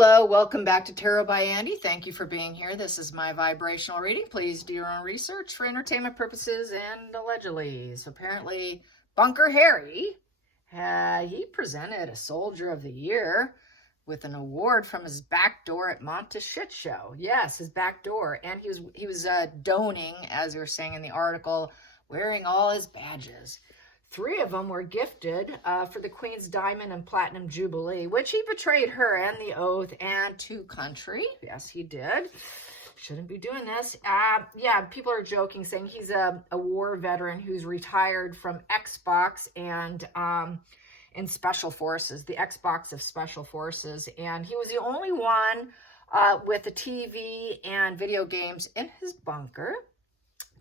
Hello, welcome back to Tarot by Andy. Thank you for being here. This is my vibrational reading. Please do your own research for entertainment purposes and allegedly. So apparently, Bunker Harry, he presented a Soldier of the Year with an award from his back door at Monta Shit Show. Yes, his back door. And he was doning, as they were saying in the article, wearing all his badges. 3 of them were gifted for the Queen's Diamond and Platinum Jubilee, which he betrayed her and the oath and to country. Yes, he did. Shouldn't be doing this. Yeah, people are joking, saying he's a war veteran who's retired from Xbox and in Special Forces, the Xbox of Special Forces. And he was the only one with a TV and video games in his bunker.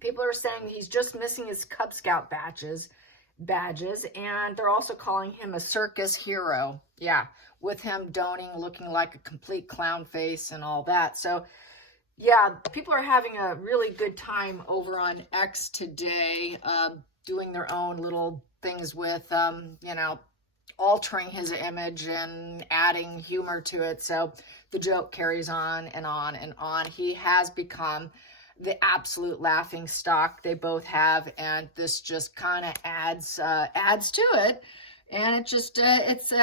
People are saying he's just missing his Cub Scout badges, and they're also calling him a circus hero. Yeah, with him doning, looking like a complete clown face and all that. So yeah, people are having a really good time over on X today, doing their own little things with altering his image and adding humor to it. So the joke carries on and on and on. He has become the absolute laughing stock. They both have, and this just kind of adds to it, and it just it's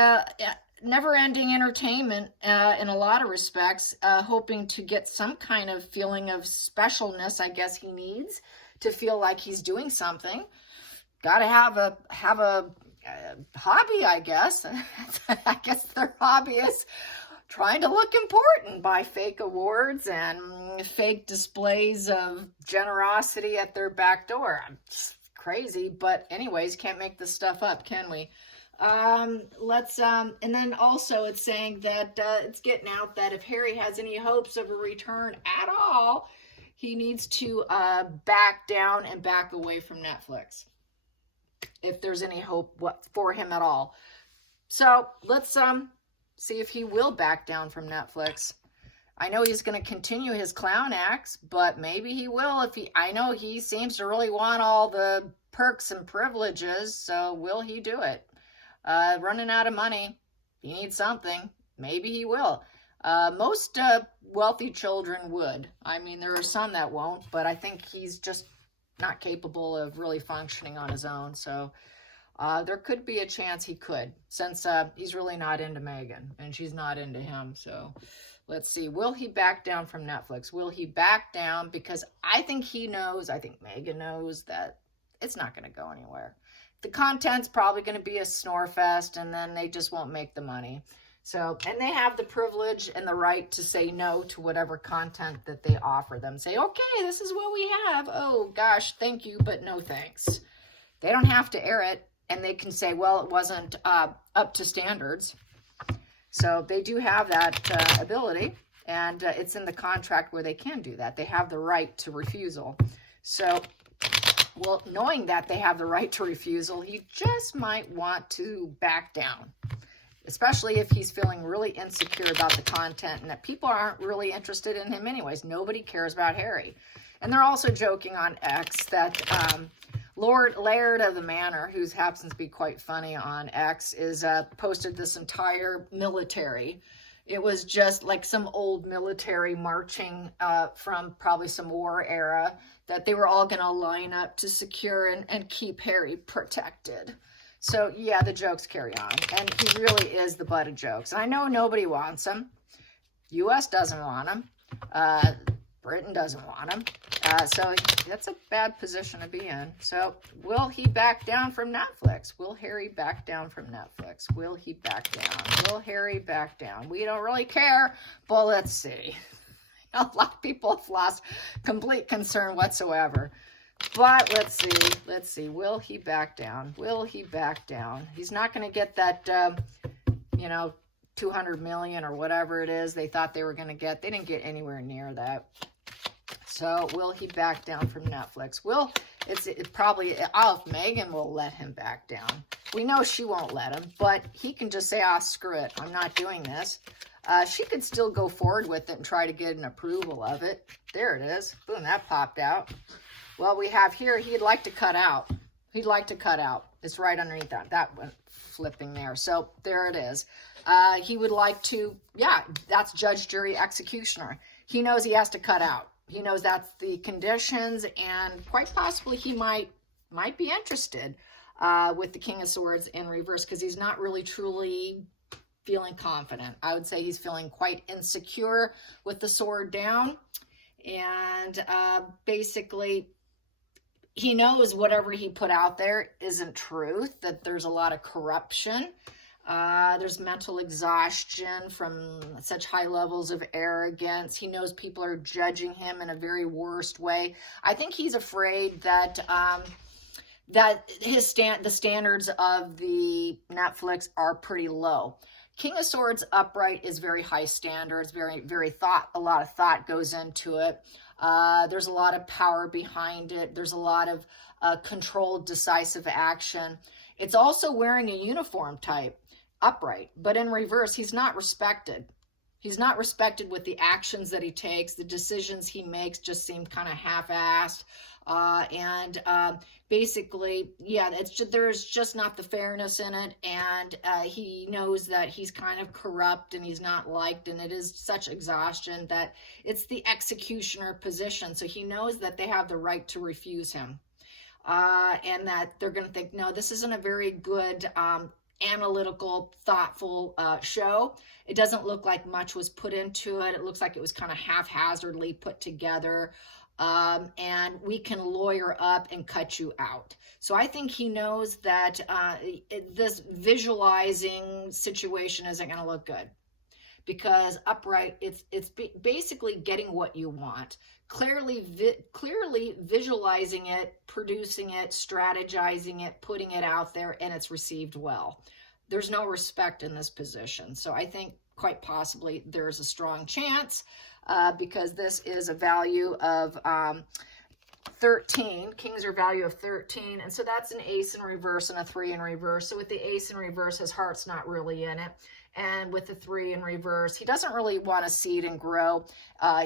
never-ending entertainment in a lot of respects, hoping to get some kind of feeling of specialness. I guess he needs to feel like he's doing something. Got to have a hobby, I guess. I guess their hobby is trying to look important by fake awards and fake displays of generosity at their back door. It's crazy, but anyways, can't make this stuff up, can we? And then also it's saying that it's getting out that if Harry has any hopes of a return at all, he needs to back down and back away from Netflix, if there's any hope for him at all. So let's see if he will back down from Netflix. I know he's going to continue his clown acts, but maybe he will. I know he seems to really want all the perks and privileges, so will he do it? Running out of money, he needs something. Maybe he will. Most wealthy children would. I mean, there are some that won't, but I think he's just not capable of really functioning on his own, so there could be a chance he could, since he's really not into Megan and she's not into him. So let's see. Will he back down from Netflix? Will he back down? Because I think he knows, I think Megan knows that it's not going to go anywhere. The content's probably going to be a snore fest, and then they just won't make the money. So, and they have the privilege and the right to say no to whatever content that they offer them. Say, okay, this is what we have. Oh gosh, thank you, but no thanks. They don't have to air it. And they can say, well, it wasn't up to standards. So they do have that ability. And it's in the contract where they can do that. They have the right to refusal. So, well, knowing that they have the right to refusal, he just might want to back down. Especially if he's feeling really insecure about the content and that people aren't really interested in him anyways. Nobody cares about Harry. And they're also joking on X that Lord Laird of the Manor, who happens to be quite funny on X, is posted this entire military. It was just like some old military marching from probably some war era, that they were all going to line up to secure and keep Harry protected. So yeah, the jokes carry on, and he really is the butt of jokes. And I know nobody wants him. U.S. doesn't want him. Britain doesn't want him. So that's a bad position to be in. So will he back down from Netflix? Will Harry back down from Netflix? Will he back down? Will Harry back down? We don't really care, but let's see. A lot of people have lost complete concern whatsoever. But let's see. Will he back down? Will he back down? He's not going to get that, 200 million or whatever it is they thought they were going to get. They didn't get anywhere near that. So will he back down from Netflix? If Megan will let him back down. We know she won't let him, but he can just say, screw it, I'm not doing this. She could still go forward with it and try to get an approval of it. There it is. Boom, that popped out. Well, we have here, he'd like to cut out. It's right underneath that. That went flipping there. So there it is. He would like to, yeah, that's judge, jury, executioner. He knows he has to cut out. He knows that's the conditions, and quite possibly he might be interested with the King of Swords in reverse, because he's not really truly feeling confident. I would say he's feeling quite insecure with the sword down. And basically, he knows whatever he put out there isn't truth, that there's a lot of corruption. There's mental exhaustion from such high levels of arrogance. He knows people are judging him in a very worst way. I think he's afraid that the standards of the Netflix are pretty low. King of Swords upright is very high standards, very a lot of thought goes into it. There's a lot of power behind it. There's a lot of controlled, decisive action. It's also wearing a uniform type, upright, but in reverse, he's not respected. He's not respected with the actions that he takes. The decisions he makes just seem kind of half-assed. Basically, yeah, there's just not the fairness in it. And he knows that he's kind of corrupt and he's not liked. And it is such exhaustion that it's the executioner position. So he knows that they have the right to refuse him. And that they're going to think, no, this isn't a very good analytical, thoughtful show. It doesn't look like much was put into it. It looks like it was kind of haphazardly put together. And we can lawyer up and cut you out. So I think he knows that this visualizing situation isn't going to look good, because upright, it's basically getting what you want, clearly visualizing it, producing it, strategizing it, putting it out there, and it's received well. There's no respect in this position. So I think quite possibly there's a strong chance, because this is a value of 13. Kings are value of 13. And so that's an ace in reverse and a 3 in reverse. So with the ace in reverse, his heart's not really in it. And with the 3 in reverse, he doesn't really want to seed and grow.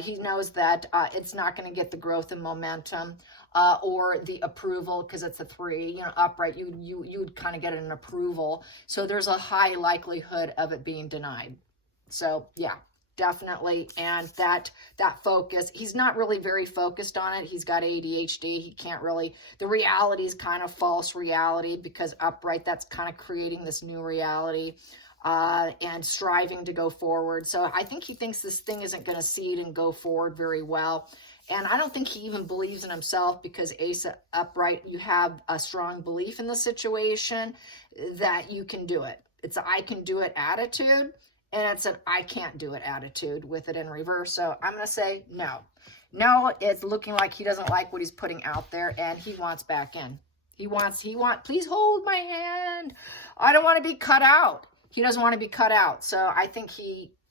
He knows that it's not going to get the growth and momentum or the approval, because it's a 3. You know, upright, you would kind of get an approval. So there's a high likelihood of it being denied. So yeah, definitely. And that focus, he's not really very focused on it. He's got ADHD. He can't really, the reality is kind of false reality, because upright, that's kind of creating this new reality. And striving to go forward. So I think he thinks this thing isn't going to seed and go forward very well. And I don't think he even believes in himself, because ace upright, you have a strong belief in the situation that you can do it. It's an I can do it attitude, and it's an I can't do it attitude with it in reverse. So I'm going to say no. No, it's looking like he doesn't like what he's putting out there, and he wants back in. He wants, please hold my hand. I don't want to be cut out. He doesn't want to be cut out. So I think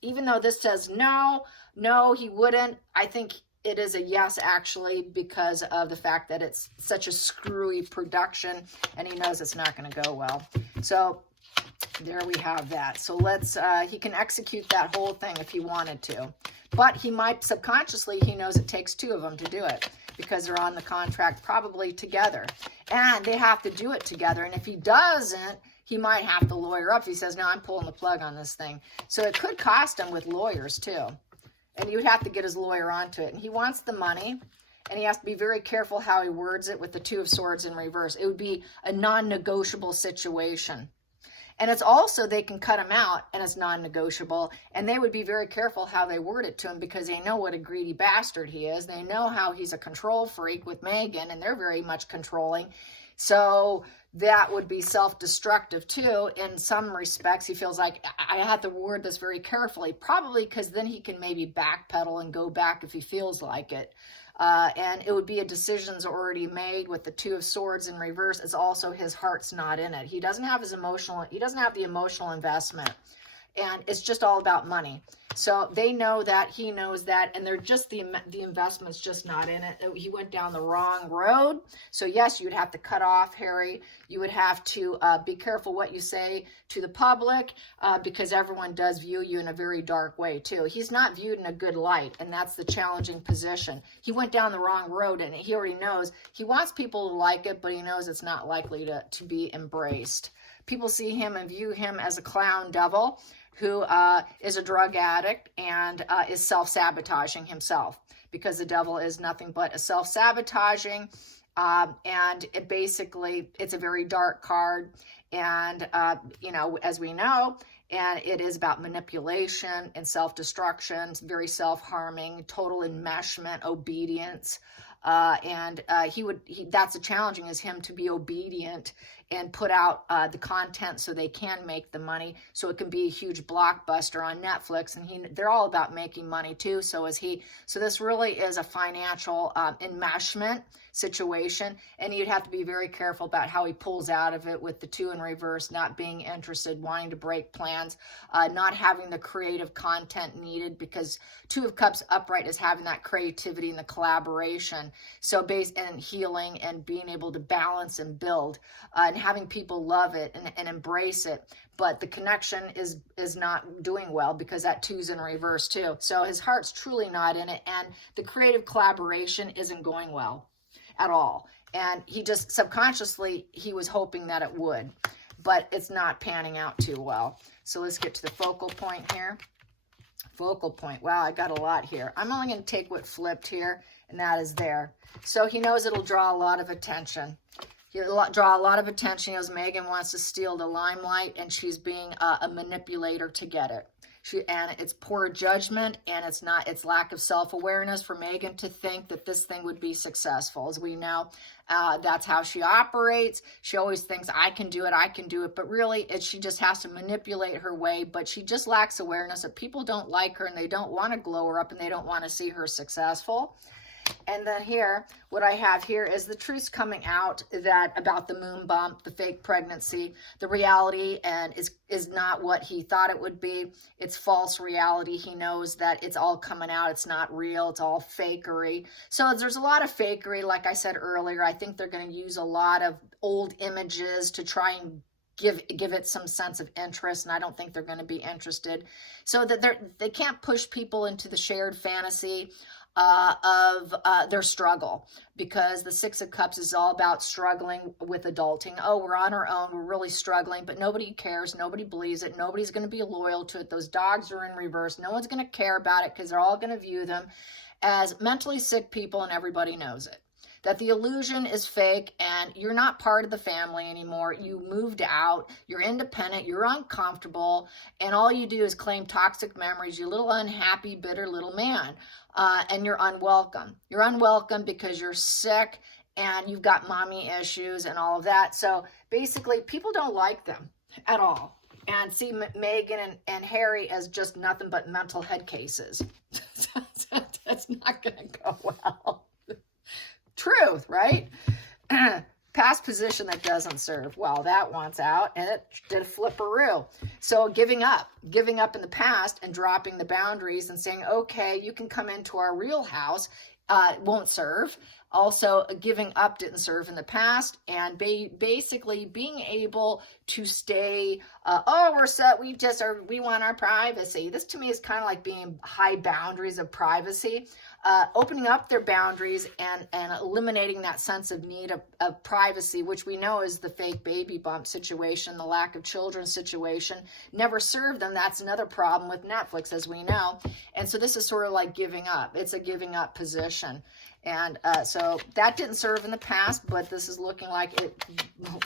even though this says no, he wouldn't. I think it is a yes, actually, because of the fact that it's such a screwy production, and he knows it's not going to go well. So there we have that. So he can execute that whole thing if he wanted to. But he might subconsciously, he knows it takes 2 of them to do it, because they're on the contract probably together. And they have to do it together. And if he doesn't, he might have to lawyer up. He says, no, I'm pulling the plug on this thing. So it could cost him with lawyers too. And you'd have to get his lawyer onto it. And he wants the money, and he has to be very careful how he words it with the 2 of Swords in reverse. It would be a non-negotiable situation. And it's also, they can cut him out, and it's non-negotiable. And they would be very careful how they word it to him, because they know what a greedy bastard he is. They know how he's a control freak with Megan, and they're very much controlling. So that would be self-destructive too. In some respects, he feels like, I have to word this very carefully, probably because then he can maybe backpedal and go back if he feels like it. And it would be a decision's already made with the 2 of Swords in reverse. It's also his heart's not in it. He doesn't have the emotional investment. And it's just all about money. So they know that, he knows that, and they're just, the investment's just not in it. He went down the wrong road. So yes, you would have to cut off Harry. You would have to be careful what you say to the public, because everyone does view you in a very dark way too. He's not viewed in a good light, and that's the challenging position. He went down the wrong road, and he already knows. He wants people to like it, but he knows it's not likely to be embraced. People see him and view him as a clown devil who is a drug addict and is self-sabotaging himself, because the devil is nothing but a self-sabotaging, and it basically, it's a very dark card, and you know, as we know, and it is about manipulation and self-destruction. It's very self-harming, total enmeshment, obedience, and that's the challenging, is him to be obedient and put out the content so they can make the money, so it can be a huge blockbuster on Netflix. And they're all about making money too. So is he. So this really is a financial enmeshment situation, and you'd have to be very careful about how he pulls out of it, with the 2 in reverse, not being interested, wanting to break plans, not having the creative content needed, because 2 of Cups upright is having that creativity and the collaboration. So and healing and being able to balance and build, and having people love it and embrace it. But the connection is not doing well, because that 2's in reverse too. So his heart's truly not in it, and the creative collaboration isn't going well at all. And he just subconsciously, he was hoping that it would, but it's not panning out too well. So let's get to the focal point here. Focal point. Wow, I got a lot here. I'm only going to take what flipped here, and that is there. So he knows it'll draw a lot of attention. He'll draw a lot of attention. He knows Megan wants to steal the limelight, and she's being a manipulator to get it. And it's poor judgment, and it's lack of self-awareness for Megan to think that this thing would be successful. As we know, that's how she operates. She always thinks, I can do it, but really she just has to manipulate her way. But she just lacks awareness that people don't like her, and they don't want to glow her up, and they don't want to see her successful. And then here, what I have here is the truth's coming out about the moon bump, the fake pregnancy, the reality, and is not what he thought it would be. It's false reality. He knows that it's all coming out. It's not real. It's all fakery. So there's a lot of fakery. Like I said earlier, I think they're going to use a lot of old images to try and give it some sense of interest, and I don't think they're going to be interested. So that they can't push people into the shared fantasy of their struggle, because the 6 of Cups is all about struggling with adulting. Oh, we're on our own, we're really struggling, but nobody cares, nobody believes it, nobody's going to be loyal to it. Those dogs are in reverse. No one's going to care about it, because they're all going to view them as mentally sick people, and everybody knows it. That the illusion is fake, and you're not part of the family anymore. You moved out, you're independent, you're uncomfortable, and all you do is claim toxic memories, you little unhappy, bitter little man. And you're unwelcome. You're unwelcome because you're sick, and you've got mommy issues and all of that. So basically, people don't like them at all, and see Megan and Harry as just nothing but mental head cases. That's not going to go well. Truth, right? Past position that doesn't serve. Well, that wants out, and it did a flipperoo. So giving up in the past and dropping the boundaries and saying, okay, you can come into our real house, won't serve. Also, giving up didn't serve in the past, and basically being able to stay, we're set, we want our privacy. This to me is kind of like being high boundaries of privacy. Opening up their boundaries and eliminating that sense of need of privacy, which we know is the fake baby bump situation, the lack of children situation, never served them. That's another problem with Netflix, as we know. And so this is sort of like giving up. It's a giving up position. And so that didn't serve in the past, but this is looking like it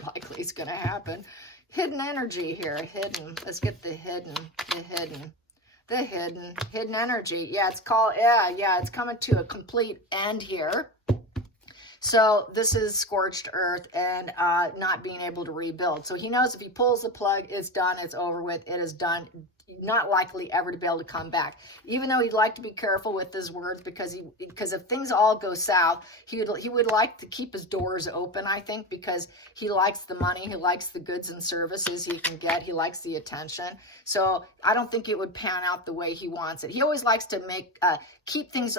likely is going to happen. Hidden energy here, hidden. Let's get the hidden. The hidden energy. Yeah, it's called, it's coming to a complete end here. So this is scorched earth and not being able to rebuild. So he knows if he pulls the plug, it's done, it's over with, it is done. not likely ever to be able to come back. Even though he'd like to be careful with his words, because if things all go south, he would like to keep his doors open, I think, because he likes the money, he likes the goods and services he can get, he likes the attention. So I don't think it would pan out the way he wants it. He always likes to keep things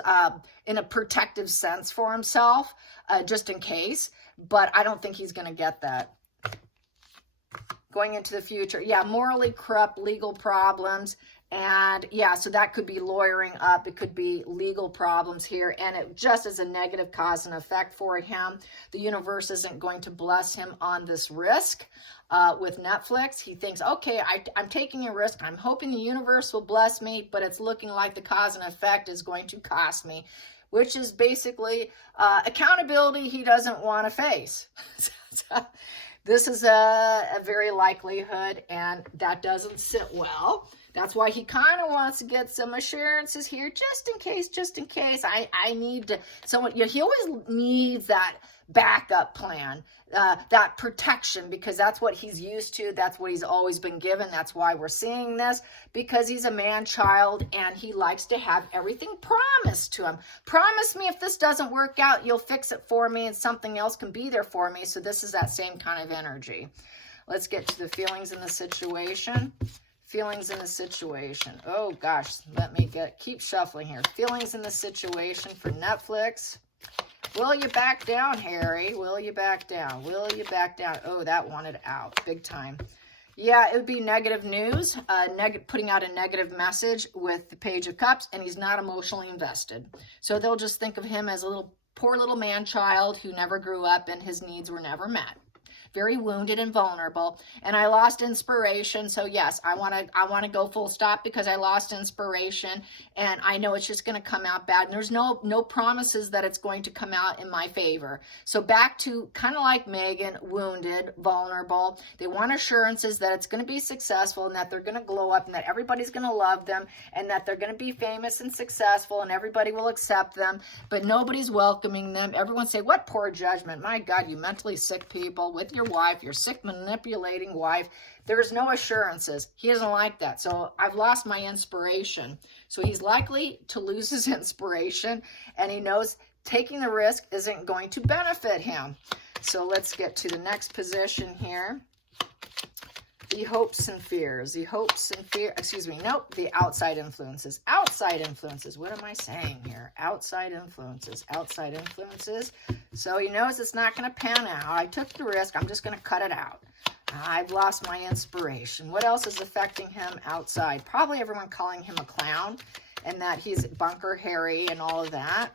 in a protective sense for himself, just in case, but I don't think he's going to get that. Going into the future, yeah, morally corrupt, legal problems, and yeah, so that could be lawyering up, it could be legal problems here, and it just is a negative cause and effect for him. The universe isn't going to bless him on this risk with Netflix. He thinks, okay, I'm taking a risk, I'm hoping the universe will bless me, but it's looking like the cause and effect is going to cost me, which is basically accountability he doesn't want to face. This is a very likelihood, and that doesn't sit well. That's why he kind of wants to get some assurances here, just in case. I need someone, he always needs that backup plan, that protection, because that's what he's used to. That's what he's always been given. That's why we're seeing this, because he's a man-child and he likes to have everything promised to him. Promise me if this doesn't work out, you'll fix it for me and something else can be there for me. So this is that same kind of energy. Let's get to the feelings in the situation. Feelings in the situation. Oh gosh, let me keep shuffling here. Feelings in the situation for Netflix. Will you back down, Harry? Will you back down? Will you back down? Oh, that wanted out big time. Yeah, it would be negative news, putting out a negative message with the Page of Cups, and he's not emotionally invested. So they'll just think of him as a poor little man-child who never grew up and his needs were never met. Very wounded and vulnerable, and I lost inspiration. So yes, I want to go full stop because I lost inspiration, and I know it's just going to come out bad. And there's no promises that it's going to come out in my favor. So back to kind of like Megan, wounded, vulnerable. They want assurances that it's going to be successful and that they're going to glow up and that everybody's going to love them and that they're going to be famous and successful and everybody will accept them, but nobody's welcoming them. Everyone say, what poor judgment. My God, you mentally sick people with your wife, your sick manipulating wife. There's no assurances. He doesn't like that. So I've lost my inspiration. So he's likely to lose his inspiration, and he knows taking the risk isn't going to benefit him. So let's get to the next position here. The hopes and fears. The hopes and fear, excuse me, nope, the outside influences. Outside influences. What am I saying here? Outside influences. Outside influences. So he knows it's not going to pan out. I took the risk. I'm just going to cut it out. I've lost my inspiration. What else is affecting him outside? Probably everyone calling him a clown and that he's Bunker Harry and all of that.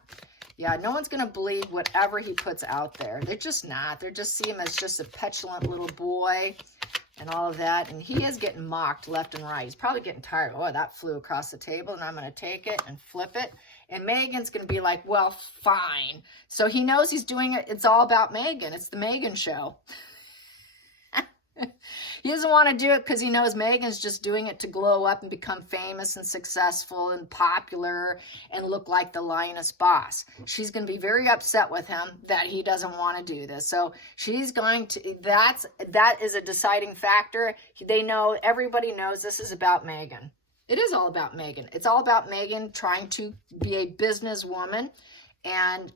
Yeah, no one's going to believe whatever he puts out there. They're just not. They just see him as just a petulant little boy and all of that. And he is getting mocked left and right. He's probably getting tired. Oh, that flew across the table, and I'm going to take it and flip it. And Megan's going to be like, well, fine. So he knows he's doing it. It's all about Megan. It's the Megan show. He doesn't want to do it because he knows Megan's just doing it to glow up and become famous and successful and popular and look like the lioness boss. She's going to be very upset with him that he doesn't want to do this. So she's going to, that is a deciding factor. They know, everybody knows this is about Megan. It is all about Megan. It's all about Megan trying to be a businesswoman and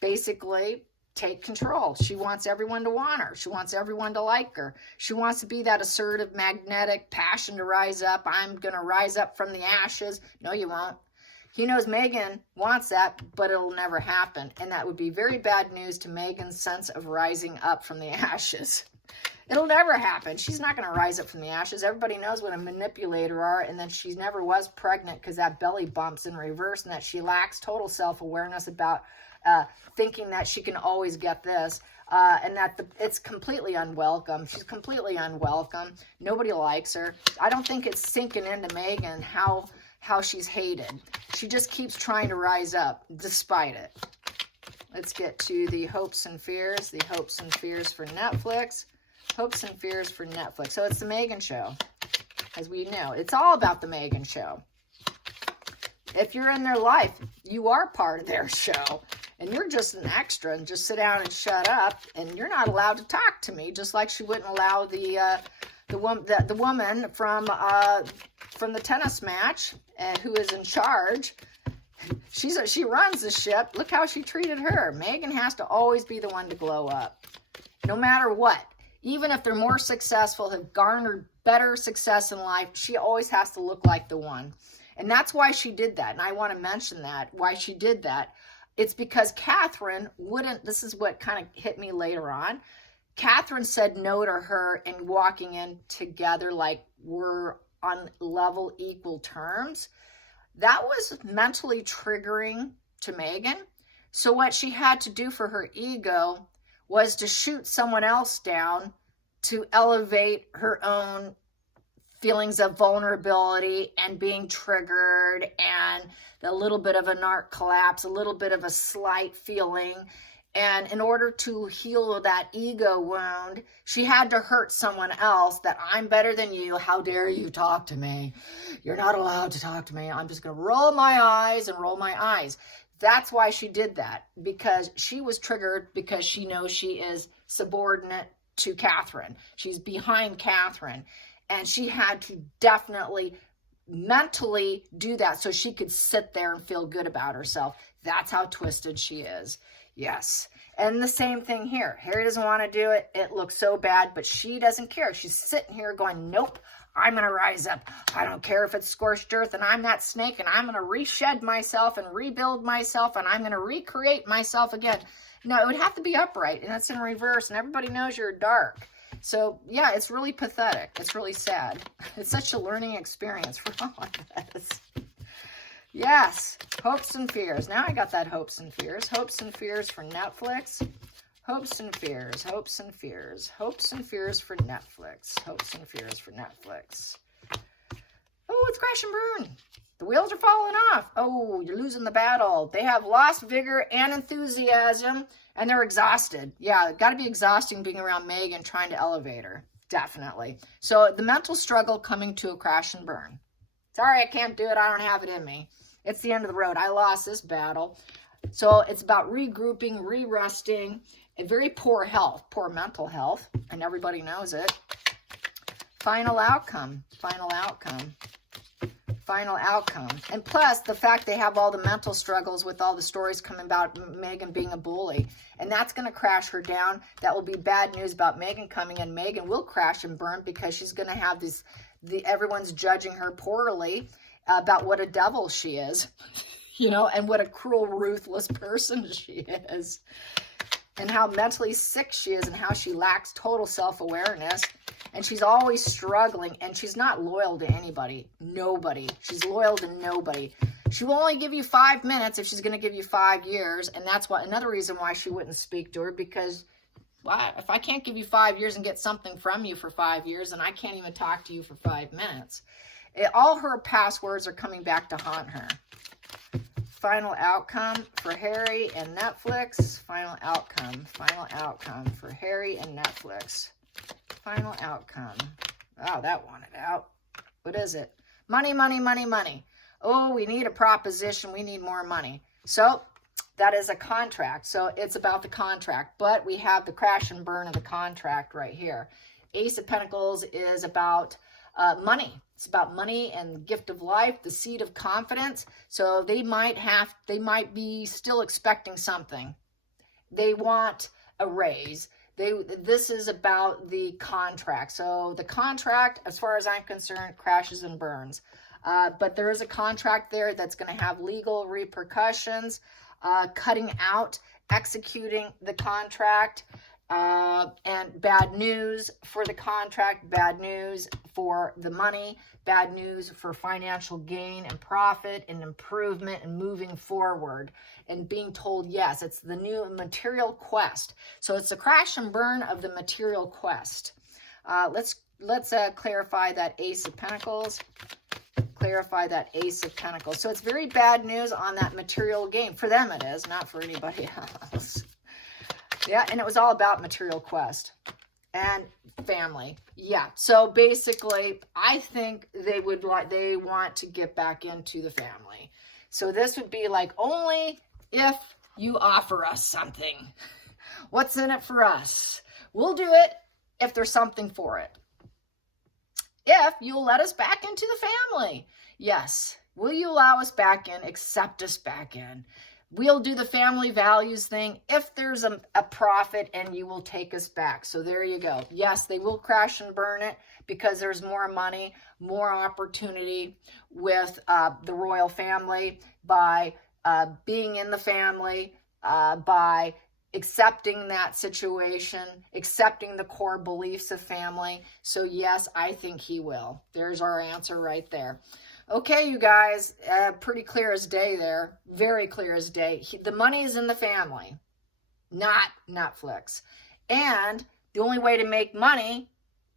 basically take control. She wants everyone to want her. She wants everyone to like her. She wants to be that assertive, magnetic passion to rise up. I'm going to rise up from the ashes. No, you won't. He knows Megan wants that, but it'll never happen. And that would be very bad news to Megan's sense of rising up from the ashes. It'll never happen. She's not going to rise up from the ashes. Everybody knows what a manipulator are, and that she never was pregnant because that belly bumps in reverse, and that she lacks total self-awareness about thinking that she can always get this, and that it's completely unwelcome. She's completely unwelcome. Nobody likes her. I don't think it's sinking into Megan how she's hated. She just keeps trying to rise up despite it. Let's get to the hopes and fears. The hopes and fears for Netflix. Hopes and fears for Netflix. So it's the Megan show, as we know. It's all about the Megan show. If you're in their life, you are part of their show. And you're just an extra and just sit down and shut up. And you're not allowed to talk to me, just like she wouldn't allow the the woman from the tennis match, who is in charge. She runs the ship. Look how she treated her. Megan has to always be the one to glow up, no matter what. Even if they're more successful, have garnered better success in life, she always has to look like the one. And that's why she did that. And I want to mention that, why she did that. It's because Catherine wouldn't, this is what kind of hit me later on. Catherine said no to her and walking in together like we're on level, equal terms. That was mentally triggering to Megan. So what she had to do for her ego was to shoot someone else down to elevate her own feelings of vulnerability and being triggered and a little bit of a narc collapse, a little bit of a slight feeling. And in order to heal that ego wound, she had to hurt someone else that I'm better than you. How dare you talk to me? You're not allowed to talk to me. I'm just going to roll my eyes and roll my eyes. That's why she did that, because she was triggered because she knows she is subordinate to Catherine. She's behind Catherine. And she had to definitely mentally do that so she could sit there and feel good about herself. That's how twisted she is. Yes. And the same thing here. Harry doesn't want to do it. It looks so bad, but she doesn't care. She's sitting here going, nope, I'm going to rise up. I don't care if it's scorched earth and I'm that snake and I'm going to reshed myself and rebuild myself and I'm going to recreate myself again. No, it would have to be upright and it's in reverse and everybody knows you're dark. So yeah, it's really pathetic. It's really sad. It's such a learning experience for all of us. Yes, hopes and fears. Now I got that hopes and fears. Hopes and fears for Netflix. Hopes and fears, hopes and fears, hopes and fears for Netflix. Hopes and fears for Netflix. Oh, it's crash and burn. The wheels are falling off. Oh, you're losing the battle. They have lost vigor and enthusiasm, and they're exhausted. Yeah, it's got to be exhausting being around Megan trying to elevate her. Definitely. So the mental struggle coming to a crash and burn. Sorry, I can't do it. I don't have it in me. It's the end of the road. I lost this battle. So it's about regrouping, re-resting, and very poor health, poor mental health, and everybody knows it. Final outcome, final outcome, final outcome. And plus, the fact they have all the mental struggles with all the stories coming about Megan being a bully. And that's going to crash her down. That will be bad news about Megan coming in. Megan will crash and burn because she's going to have this, everyone's judging her poorly about what a devil she is, you know, and what a cruel, ruthless person she is. And how mentally sick she is and how she lacks total self-awareness. And she's always struggling and she's not loyal to anybody. Nobody. She's loyal to nobody. She will only give you 5 minutes if she's going to give you 5 years. And that's why another reason why she wouldn't speak to her, because well, if I can't give you 5 years and get something from you for 5 years, then I can't even talk to you for 5 minutes. All her passwords are coming back to haunt her. Final outcome for Harry and Netflix. Final outcome for Harry and Netflix. Final outcome. Oh, that wanted out. What is it? Money, money, money, money. Oh, we need a proposition. We need more money. So that is a contract. So it's about the contract. But we have the crash and burn of the contract right here. Ace of Pentacles is about money. It's about money and the gift of life, the seed of confidence. So they might be still expecting something. They want a raise. This is about the contract. So the contract, as far as I'm concerned, crashes and burns. But there is a contract there that's going to have legal repercussions, cutting out, executing the contract. And bad news for the contract, bad news for the money, bad news for financial gain and profit and improvement and moving forward and being told yes. It's the new material quest. So it's the crash and burn of the material quest. Let's clarify that Ace of Pentacles. Clarify that Ace of Pentacles. So it's very bad news on that material gain. For them it is, not for anybody else. Yeah, and it was all about material quest and family. Yeah, so basically, I think they want to get back into the family. So this would be like, only if you offer us something. What's in it for us? We'll do it if there's something for it. if you'll let us back into the family. Yes. Will you allow us back in? Accept us back in. We'll do the family values thing if there's a profit, and you will take us back. So there you go. Yes, they will crash and burn it because there's more money, more opportunity with the royal family by being in the family, by accepting that situation, accepting the core beliefs of family. So yes, I think he will. There's our answer right there. Okay, you guys, pretty clear as day there. Very clear as day. The money is in the family, not Netflix. And the only way to make money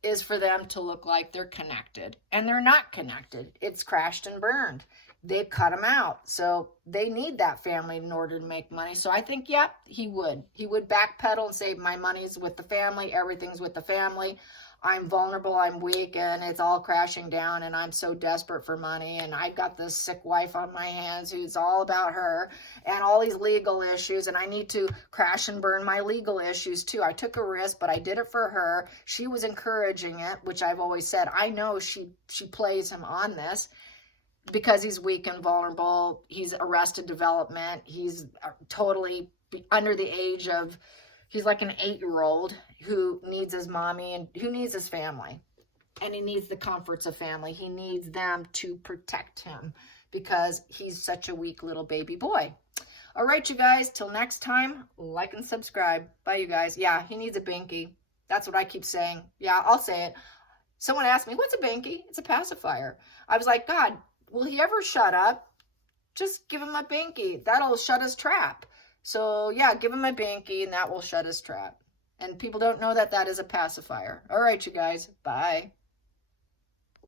is for them to look like they're connected. And they're not connected. It's crashed and burned. They've cut them out. So they need that family in order to make money. So I think, yeah, he would. He would backpedal and say, my money's with the family. Everything's with the family. I'm vulnerable, I'm weak, and it's all crashing down, and I'm so desperate for money, and I've got this sick wife on my hands who's all about her, and all these legal issues, and I need to crash and burn my legal issues too. I took a risk, but I did it for her. She was encouraging it, which I've always said. I know she plays him on this because he's weak and vulnerable. He's arrested development. He's totally under the age of, he's like an 8-year-old who needs his mommy and who needs his family. And he needs the comforts of family. He needs them to protect him because he's such a weak little baby boy. All right, you guys, till next time, like and subscribe. Bye, you guys. Yeah, he needs a binky. That's what I keep saying. Yeah, I'll say it. Someone asked me, what's a binky? It's a pacifier. I was like, God, will he ever shut up? Just give him a binky. That'll shut his trap. So yeah, give him a binky and that will shut his trap. And people don't know that that is a pacifier. All right, you guys. Bye.